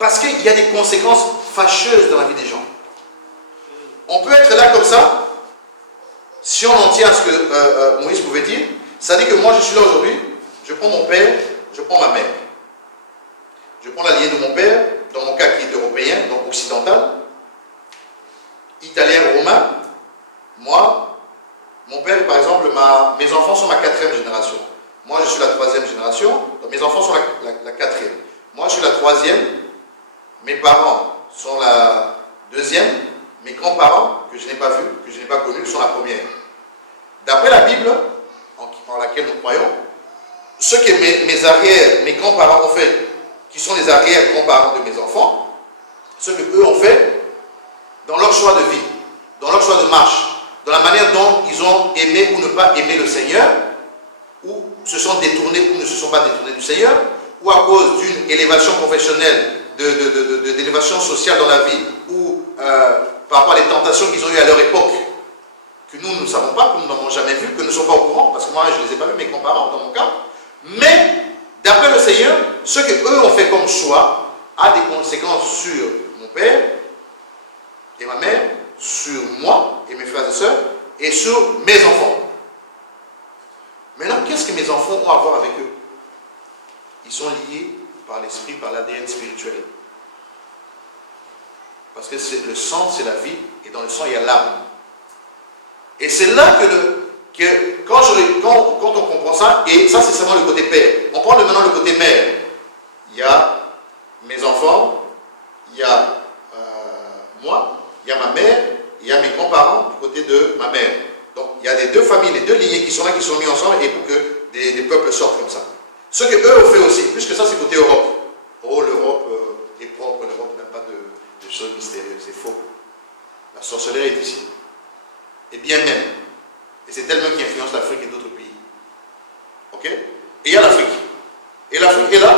Parce qu'il y a des conséquences fâcheuses dans la vie des gens. On peut être là comme ça, si on en tient à ce que Moïse pouvait dire, ça dit que moi je suis là aujourd'hui, je prends mon père, je prends ma mère. Je prends la lignée de mon père, dans mon cas qui est européen, donc occidental, italien, romain. Moi, mon père, par exemple, mes enfants sont ma 4e génération. Moi, je suis la 3e génération, donc mes enfants sont la 4e. Moi, je suis la 3e, mes parents sont la 2e, mes grands-parents, que je n'ai pas vus, que je n'ai pas connus, sont la 1re. D'après la Bible, en laquelle nous croyons, ce que mes grands-parents ont fait, qui sont les arrière-grands-parents de mes enfants, ce qu'eux ont fait dans leur choix de vie, dans leur choix de marche, dans la manière dont ils ont aimé ou ne pas aimé le Seigneur, ou se sont détournés ou ne se sont pas détournés du Seigneur, ou à cause d'une élévation professionnelle, d'élévation sociale dans la vie, ou par rapport à les tentations qu'ils ont eues à leur époque, que nous ne savons pas, que nous n'avons jamais vues, que nous ne sommes pas au courant, parce que moi je ne les ai pas vus, mes grands-parents dans mon cas, mais d'après le Seigneur, ce qu'eux ont fait comme choix a des conséquences sur mon père et ma mère, sur moi et mes frères et sœurs, et sur mes enfants. Maintenant, qu'est-ce que mes enfants ont à voir avec eux? Ils sont liés par l'esprit, par l'ADN spirituel. Parce que le sang, c'est la vie, et dans le sang, il y a l'âme. Et c'est là que quand on comprend ça, et ça c'est seulement le côté père. On prend maintenant le côté mère. Il y a mes enfants, il y a moi, il y a ma mère, il y a mes grands-parents du côté de ma mère. Donc il y a les deux familles, les deux lignées qui sont là, qui sont mis ensemble, et pour que des peuples sortent comme ça. Ce qu'eux ont fait aussi, puisque ça c'est côté Europe. Oh, l'Europe est propre, l'Europe n'a pas de choses mystérieuses, c'est faux. La sorcellerie est ici. Et bien même. Et c'est tellement qui influence l'Afrique et d'autres pays. Ok? Et il y a l'Afrique. Et l'Afrique est là.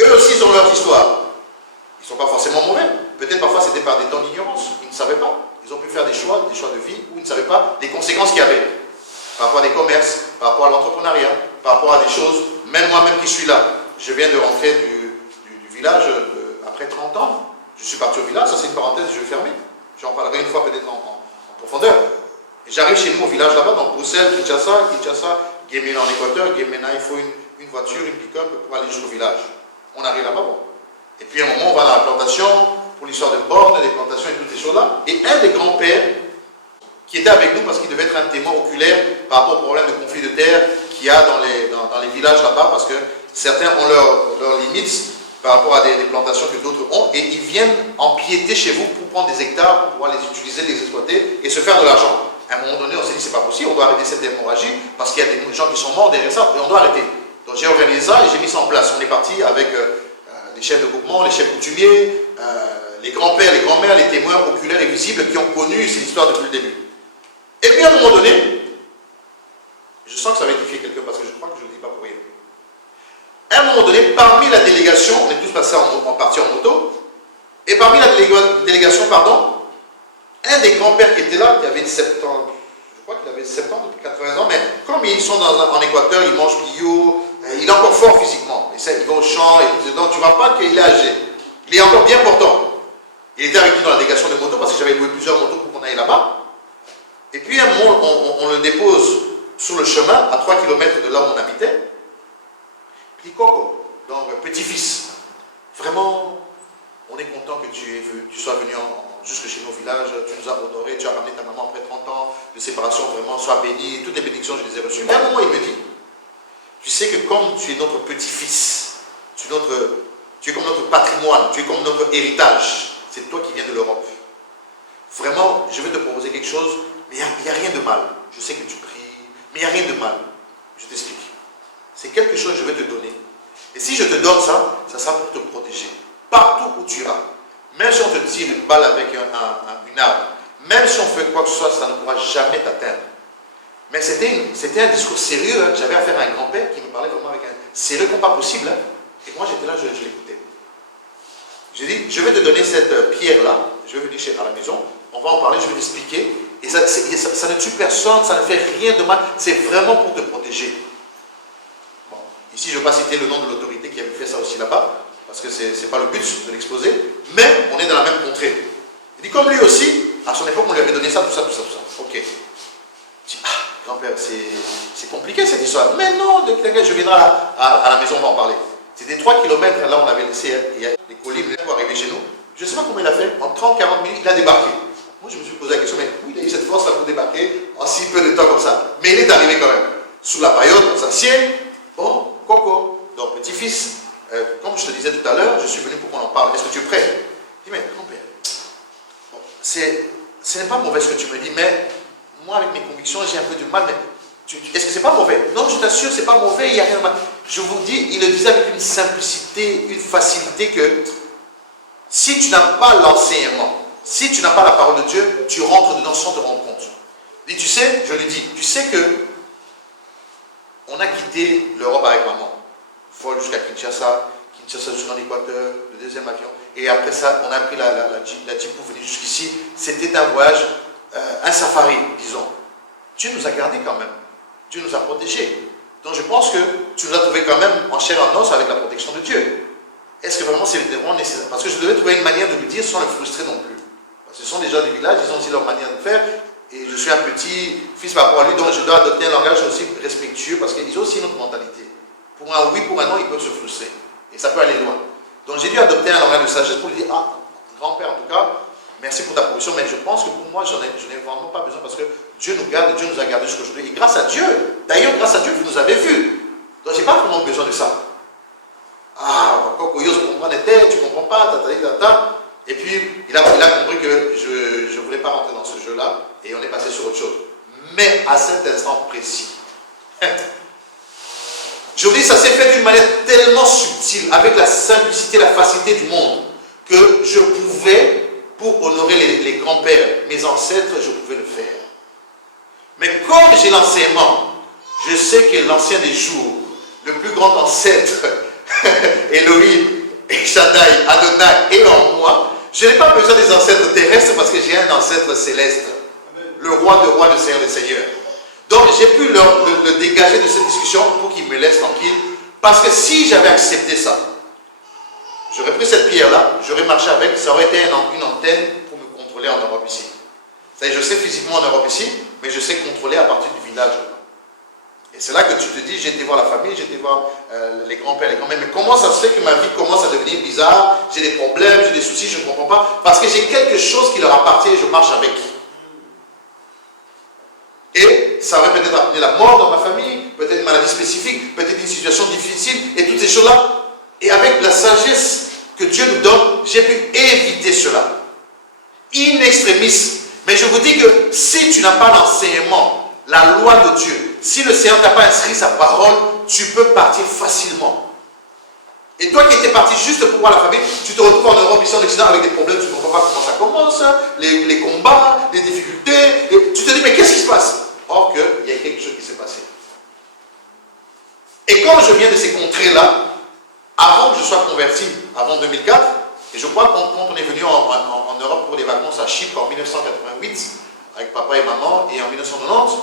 Eux aussi, ils ont leur histoire. Ils ne sont pas forcément mauvais. Peut-être parfois c'était par des temps d'ignorance. Ils ne savaient pas. Ils ont pu faire des choix de vie, où ils ne savaient pas les conséquences qu'il y avait. Par rapport à des commerces, par rapport à l'entrepreneuriat, par rapport à des choses. Même moi-même qui suis là, je viens de rentrer du village après 30 ans. Je suis parti au village, ça c'est une parenthèse, je vais fermer. J'en parlerai une fois peut-être en profondeur. J'arrive chez nous au village là-bas, donc Bruxelles, Kinshasa, Guémena en Équateur. Guémena, il faut une voiture, une pick-up pour aller jusqu'au village. On arrive là-bas, bon. Et puis à un moment, on va dans la plantation, pour l'histoire de bornes, des plantations et toutes ces choses-là. Et un des grands-pères, qui était avec nous parce qu'il devait être un témoin oculaire par rapport au problème de conflit de terre qu'il y a dans les villages là-bas, parce que certains ont leurs limites par rapport à des plantations que d'autres ont, et ils viennent empiéter chez vous pour prendre des hectares, pour pouvoir les utiliser, les exploiter et se faire de l'argent. À un moment donné, on s'est dit, c'est pas possible, on doit arrêter cette hémorragie, parce qu'il y a des gens qui sont morts derrière ça, et on doit arrêter. Donc j'ai organisé ça et j'ai mis ça en place. On est parti avec les chefs de groupement, les chefs coutumiers, les grands-pères, les grands-mères, les témoins oculaires et visibles qui ont connu cette histoire depuis le début. Et puis à un moment donné, je sens que ça va édifier quelqu'un, parce que je crois que je ne le dis pas pour rien. À un moment donné, parmi la délégation, on est tous passés en partie en moto, et parmi la délégation, un des grands-pères qui était là, qui avait 70 ans, je crois qu'il avait 70 ans depuis 80 ans, mais comme ils sont en Équateur, ils mangent bio, il est encore fort physiquement, il va au champ, et donc tu ne vois pas qu'il est âgé, il est encore bien portant. Il était avec nous dans la délégation de moto, parce que j'avais loué plusieurs motos pour qu'on aille là-bas. Et puis à un moment, on le dépose sur le chemin, à 3 km de là où on habitait. Puis Coco, donc petit-fils, vraiment, on est content que tu sois venu jusque chez nos villages, tu nous as honorés, tu as ramené ta maman après 30 ans de séparation, vraiment, sois béni, toutes les bénédictions, je les ai reçues. Mais à un moment, il me dit, tu sais que comme tu es notre petit-fils, tu es comme notre patrimoine, tu es comme notre héritage, c'est toi qui viens de l'Europe. Vraiment, je vais te proposer quelque chose, mais il n'y a rien de mal. Je sais que tu pries, mais il n'y a rien de mal. Je t'explique. C'est quelque chose que je vais te donner. Et si je te donne ça, ça sera pour te protéger. Partout où tu iras. Même si on te tire une balle avec une arme, même si on fait quoi que ce soit, ça ne pourra jamais t'atteindre. Mais c'était un discours sérieux. Hein. J'avais affaire à un grand-père qui me parlait vraiment avec un sérieux comme pas possible. Hein. Et moi j'étais là, je l'écoutais. J'ai dit, je vais te donner cette pierre-là, je vais venir à la maison, on va en parler, je vais t'expliquer. Et ça ne tue personne, ça ne fait rien de mal, c'est vraiment pour te protéger. Bon, ici je ne vais pas citer le nom de l'autorité qui avait fait ça aussi là-bas, parce que ce n'est pas le but de l'exposer, mais on est dans la même contrée. Il dit comme lui aussi, à son époque, on lui avait donné ça, tout ça, tout ça, tout ça. Ok. Je dis, ah, grand-père, c'est compliqué cette histoire. Mais non, je viendrai à la maison, on va en parler. C'était 3 kilomètres, là on avait laissé, il y a des colis pour arriver chez nous. Je ne sais pas comment il a fait, en 30-40 minutes, il a débarqué. Moi je me suis posé la question, mais où il a eu cette force-là pour débarquer en si peu de temps comme ça? Mais il est arrivé quand même. Sous la paillote, on s'assied. Bon, coco. Donc petit-fils, comme je te disais tout à l'heure, je suis venu pour qu'on en parle. Est-ce que tu es prêt? Je dis, mais grand-père, bon, ce n'est pas mauvais ce que tu me dis, mais moi avec mes convictions, j'ai un peu du mal, mais est-ce que c'est pas mauvais? Non, je t'assure, c'est pas mauvais, il n'y a rien de mal. Je vous dis, il le disait avec une simplicité, une facilité que si tu n'as pas l'enseignement, si tu n'as pas la parole de Dieu, tu rentres dedans sans te rendre compte. Il dit, tu sais, je lui dis, tu sais que on a quitté l'Europe avec maman, vol jusqu'à Kinshasa jusqu'en Équateur, le deuxième avion, et après ça, on a pris la Jeep pour venir jusqu'ici. C'était un voyage, un safari, disons. Dieu nous a gardés quand même. Dieu nous a protégés. Donc je pense que tu nous as trouvés quand même en chair et en os avec la protection de Dieu. Est-ce que vraiment c'est vraiment nécessaire? Parce que je devais trouver une manière de lui dire sans le frustrer non plus. Parce que ce sont des gens du village, ils ont aussi leur manière de faire. Et je suis un petit fils par rapport à lui, donc je dois adopter un langage aussi respectueux parce qu'ils ont aussi une autre mentalité. Pour un oui, pour un non, ils peuvent se frustrer. Et ça peut aller loin. Donc j'ai dû adopter un langage de sagesse pour lui dire, ah, grand-père en tout cas, merci pour ta proposition, mais je pense que pour moi, je n'ai vraiment pas besoin parce que Dieu nous garde, Dieu nous a gardés jusqu'à aujourd'hui. Et grâce à Dieu, d'ailleurs, grâce à Dieu, vous nous avez vus. Donc, je n'ai pas vraiment besoin de ça. Ah, tu comprends pas, et puis, il a compris que je ne voulais pas rentrer dans ce jeu-là, et on est passé sur autre chose. Mais à cet instant précis, je vous dis, ça s'est fait d'une manière tellement subtile, avec la simplicité, la facilité du monde, que je pouvais, pour honorer les grands-pères, mes ancêtres, je pouvais le faire. Mais comme j'ai l'enseignement, je sais que l'ancien des jours, le plus grand ancêtre, Elohim, Shaddai, Adonai est en moi, je n'ai pas besoin des ancêtres terrestres parce que j'ai un ancêtre céleste, le roi de rois, le seigneur de seigneurs. Donc j'ai pu le dégager de cette discussion pour qu'il me laisse tranquille, parce que si j'avais accepté ça, j'aurais pris cette pierre-là, j'aurais marché avec, ça aurait été une antenne pour me contrôler en Europe ici. C'est-à-dire, je sais physiquement en Europe ici, mais je sais contrôler à partir du village. Et c'est là que tu te dis, j'ai été voir la famille, j'ai été voir les grands-pères, les grands-mères, mais comment ça se fait que ma vie commence à devenir bizarre, j'ai des problèmes, j'ai des soucis, je ne comprends pas, parce que j'ai quelque chose qui leur appartient et je marche avec. Et ça aurait peut-être amené la mort dans ma famille, peut-être une maladie spécifique, peut-être une situation difficile, et toutes ces choses-là. Et avec la sagesse que Dieu nous donne, j'ai pu éviter cela. In extremis. Mais je vous dis que si tu n'as pas l'enseignement, la loi de Dieu, si le Seigneur ne t'a pas inscrit sa parole, tu peux partir facilement. Et toi qui étais parti juste pour voir la famille, tu te retrouves en Europe, ici en Occident, avec des problèmes, tu ne comprends pas comment ça commence, les combats, les difficultés, et tu te dis, mais qu'est-ce qui se passe? Or qu'il y a quelque chose qui s'est passé. Et quand je viens de ces contrées-là, avant que je sois converti, avant 2004, et je crois que quand on est venu en Europe pour des vacances à Chypre en 1988, avec papa et maman, et en 1990,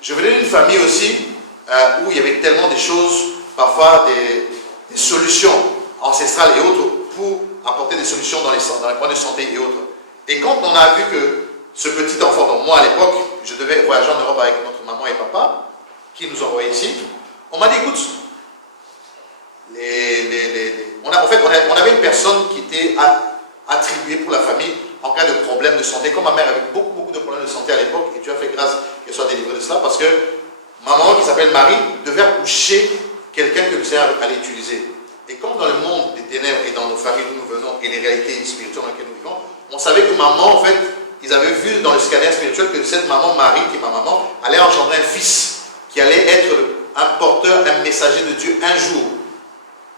je venais d'une famille aussi où il y avait tellement de choses, parfois des solutions ancestrales et autres, pour apporter des solutions dans les points de santé et autres. Et quand on a vu que ce petit enfant, donc moi à l'époque, je devais voyager en Europe avec notre maman et papa, qui nous envoyaient ici, on m'a dit, écoute, on avait une personne qui était attribuée pour la famille en cas de problème de santé. Comme ma mère avait beaucoup de problèmes de santé à l'époque, et Dieu a fait grâce qu'elle soit délivrée de cela, parce que ma maman, qui s'appelle Marie, devait accoucher quelqu'un que le Seigneur allait utiliser. Et comme dans le monde des ténèbres et dans nos familles d'où nous venons et les réalités spirituelles dans lesquelles nous vivons, on savait que maman, en fait, ils avaient vu dans le scanner spirituel que cette maman, Marie, qui est ma maman, allait engendrer un fils qui allait être un porteur, un messager de Dieu un jour.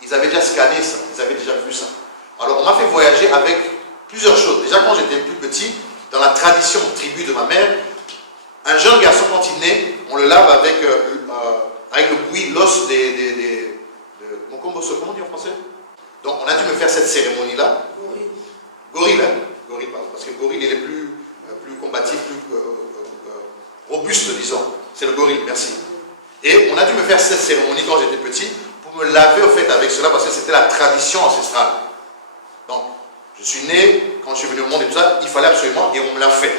Ils avaient déjà scanné ça, ils avaient déjà vu ça. Alors on m'a fait voyager avec plusieurs choses. Déjà quand j'étais plus petit, dans la tradition tribu de ma mère, un jeune garçon quand il naît, on le lave avec le bouilli, l'os mon combosso, comment on dit en français? Donc on a dû me faire cette cérémonie-là. Gorille, hein? Gorille, parce que gorille il est plus combatif, plus robuste, disons. C'est le gorille, merci. Et on a dû me faire cette cérémonie quand j'étais petit, pour pour me laver au fait avec cela, parce que c'était la tradition ancestrale. Donc, je suis né, quand je suis venu au monde et tout ça, il fallait absolument, et on me l'a fait.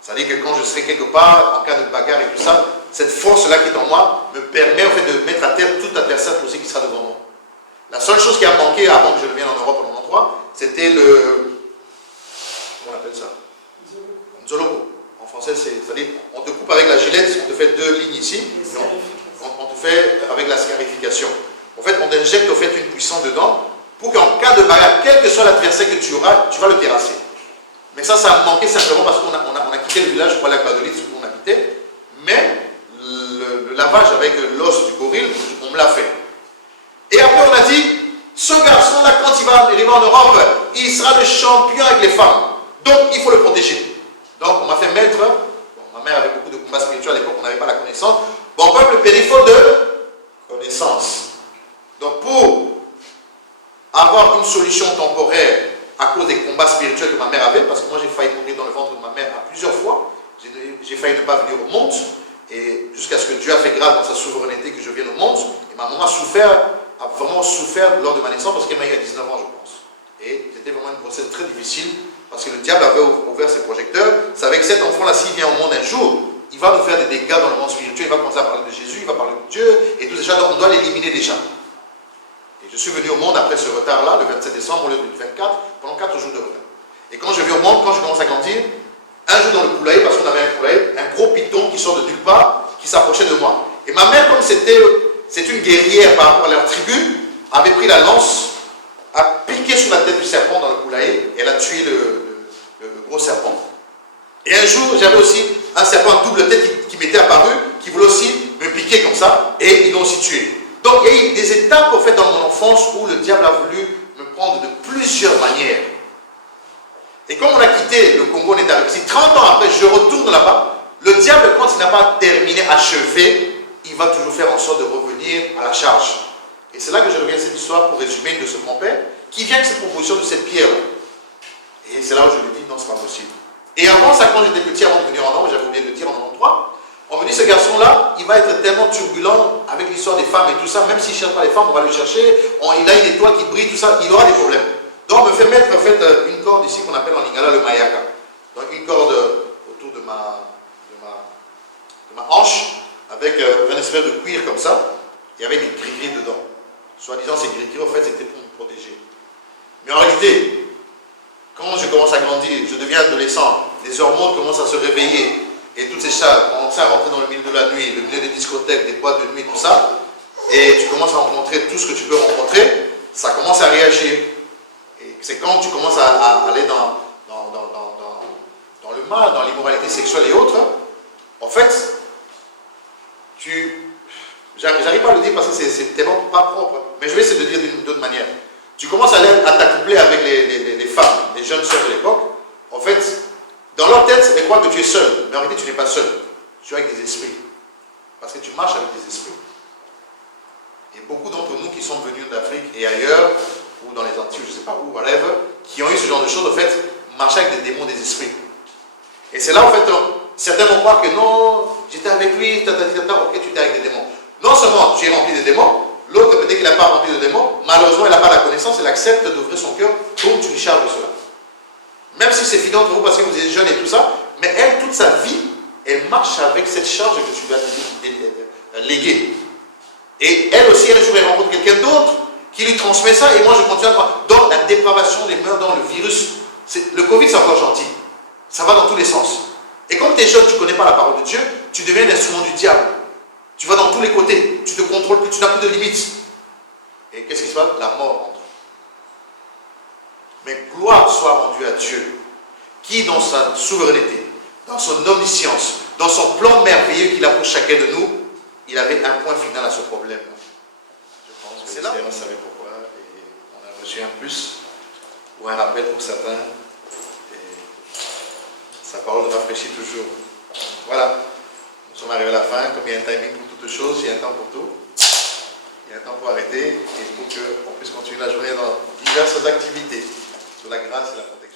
C'est-à-dire que quand je serai quelque part, en cas de bagarre et tout ça, cette force-là qui est en moi me permet en fait de mettre à terre tout adversaire aussi qui sera devant moi. La seule chose qui a manqué avant que je ne vienne en Europe en 93, c'était le... Comment on appelle ça? Nzologo. En français, c'est-à-dire, on te coupe avec la gilette, on te fait 2 lignes ici, on te fait avec la scarification. En fait, on injecte en fait une puissance dedans pour qu'en cas de bagarre, quel que soit l'adversaire que tu auras, tu vas le terrasser. Mais ça a manqué simplement parce qu'on a quitté le village pour aller à Cladolite, où on habitait. Mais le lavage avec l'os du gorille, on me l'a fait. Et après, on a dit, ce garçon-là, quand il va arriver en Europe, il sera le champion avec les femmes. Donc, il faut le protéger. Donc, on m'a fait mettre, bon, ma mère avait beaucoup de combats spirituels à l'époque, on n'avait pas la connaissance. Bon, peuple périphérique de connaissance. Donc, pour avoir une solution temporaire à cause des combats spirituels que ma mère avait, parce que moi j'ai failli mourir dans le ventre de ma mère à plusieurs fois, j'ai failli ne pas venir au monde, et jusqu'à ce que Dieu a fait grâce dans sa souveraineté que je vienne au monde, et ma maman a vraiment souffert lors de ma naissance, parce qu'elle m'a eu à 19 ans, je pense. Et c'était vraiment une grossesse très difficile, parce que le diable avait ouvert ses projecteurs, savait que cet enfant-là, s'il vient au monde un jour, il va nous faire des dégâts dans le monde spirituel, il va commencer à parler de Jésus, il va parler de Dieu, et tout ça, donc on doit l'éliminer déjà. Et je suis venu au monde après ce retard-là, le 27 décembre au lieu du 24, pendant 4 jours de retard. Et quand je viens au monde, quand je commence à grandir, un jour dans le poulailler, parce qu'on avait un poulailler, un gros python qui sort de nulle part, qui s'approchait de moi. Et ma mère, comme c'est une guerrière par rapport à leur tribu, avait pris la lance, a piqué sur la tête du serpent dans le poulailler, et elle a tué le gros serpent. Et un jour, j'avais aussi un serpent à double tête qui m'était apparu, qui voulait aussi me piquer comme ça, et ils l'ont aussi tué. Donc il y a eu des étapes en fait dans mon enfance où le diable a voulu me prendre de plusieurs manières. Et comme on a quitté le Congo, on est arrivé ici, 30 ans après, je retourne là-bas, le diable, quand il n'a pas terminé, achevé, il va toujours faire en sorte de revenir à la charge. Et c'est là que je reviens à cette histoire pour résumer de ce grand-père, qui vient avec cette proposition de cette pierre-là. Et c'est là où je lui dis, non, c'est pas possible. Et avant ça, quand j'étais petit, avant de venir en Europe, j'avais oublié de dire en 93, on me dit, ce garçon-là, il va être tellement turbulent avec l'histoire des femmes et tout ça, même s'il ne cherche pas les femmes, on va le chercher, il a une étoile qui brille, tout ça, il aura des problèmes. Donc on me fait mettre en fait, une corde ici qu'on appelle en lingala le mayaka. Donc une corde autour de ma hanche, avec un espèce de cuir comme ça, et avec des gris-gris dedans. Soi-disant, ces gris-gris, en fait, c'était pour me protéger. Mais en réalité, quand je commence à grandir, je deviens adolescent, les hormones commencent à se réveiller, et toutes ces choses commencent à rentrer dans le milieu de la nuit, le milieu des discothèques, des boîtes de nuit, tout ça, et tu commences à rencontrer tout ce que tu peux rencontrer, ça commence à réagir. Et c'est quand tu commences à aller dans le mal, dans l'immoralité sexuelle et autres, en fait, j'arrive pas à le dire parce que c'est tellement pas propre, mais je vais essayer de le dire d'une autre manière. Tu commences à t'accoupler avec les femmes, les jeunes sœurs de l'époque, en fait, dans leur tête, elles croient que tu es seul, mais en réalité, tu n'es pas seul. Tu es avec des esprits. Parce que tu marches avec des esprits. Et beaucoup d'entre nous qui sont venus d'Afrique et ailleurs, ou dans les Antilles, je ne sais pas où, whatever, qui ont eu ce genre de choses, en fait, marchaient avec des démons, des esprits. Et c'est là, en fait, certains vont croire que non, j'étais avec lui, ok, tu étais avec des démons. Non seulement tu es rempli de démons, l'autre, peut-être qu'il n'a pas rempli de démons, malheureusement, il n'a pas la connaissance, il accepte d'ouvrir son cœur, donc tu lui charges de cela. Même si c'est fidèle entre vous parce que vous êtes jeune et tout ça, mais elle, toute sa vie, elle marche avec cette charge que tu lui as léguée. Et elle aussi, un jour, elle rencontre quelqu'un d'autre qui lui transmet ça, et moi je continue à croire. Dans la dépravation, les mœurs, dans le virus, le Covid, c'est encore gentil. Ça va dans tous les sens. Et comme tu es jeune, tu ne connais pas la parole de Dieu, tu deviens un instrument du diable. Tu vas dans tous les côtés, tu ne te contrôles plus, tu n'as plus de limites. Et qu'est-ce qui se passe? La mort entre. Mais gloire soit rendue à Dieu, qui dans sa souveraineté, dans son omniscience, dans son plan merveilleux qu'il a pour chacun de nous, il avait un point final à ce problème. Je pense que c'est là. On savait pourquoi, et on a reçu un plus, ou un rappel pour certains, et sa parole rafraîchit toujours. Voilà, nous sommes arrivés à la fin, comme il y a un timing pour toutes choses, il y a un temps pour tout. Il y a un temps pour arrêter, et pour qu'on puisse continuer la journée dans diverses activités, sur la grâce et la protection.